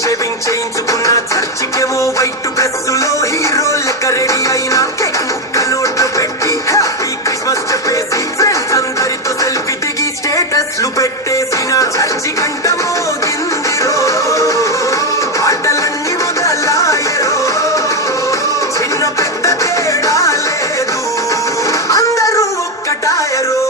shaving చేయించుకున్న చర్చికేమో white dress లో hero లెక్క రెడీ అయినా కేక్ ముక్క నోట్లో పెట్టి హ్యాపీ క్రిస్మస్ చెప్పేసి ఫ్రెండ్స్ అందరితో సెల్ఫీ దిగి స్టేటస్లు పెట్టేసిన చర్చి గంట మోగిందిరో పాటలన్నీ మొదలాయరో చిన్న పెద్ద తేడా లేదు అందరూ ఒక్కటాయరో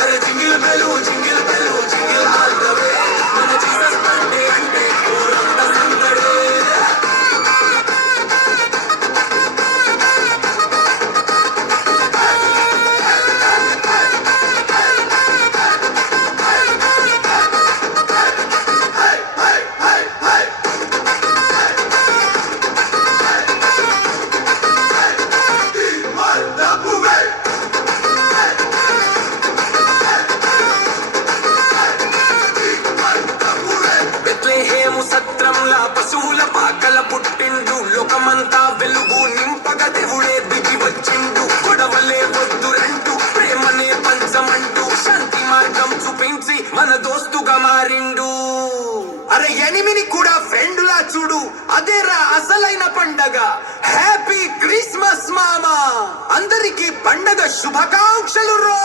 అరే jingle bell jingle bell jingle all the way మన జీసస్ బర్త్డే అంటే ఊరంత సందడే బెత్లెహేము సత్రంలా పశువుల పాకల పుట్టిండు లోకమంతా వెలుగు నింపగ దేవుడే దిగి వచ్చిండు గొడవలే వద్దురంటూ ప్రేమనే పంచమంటూ శాంతి మార్గం చూపించి మన దోస్తుగా మారిండు అరే ఎనిమిని కూడా ఫ్రెండులా చూడు అదేరా అసలైన పండగ హ్యాపీ క్రిస్మస్ మామా అందరికీ పండగ శుభాకాంక్షలు రో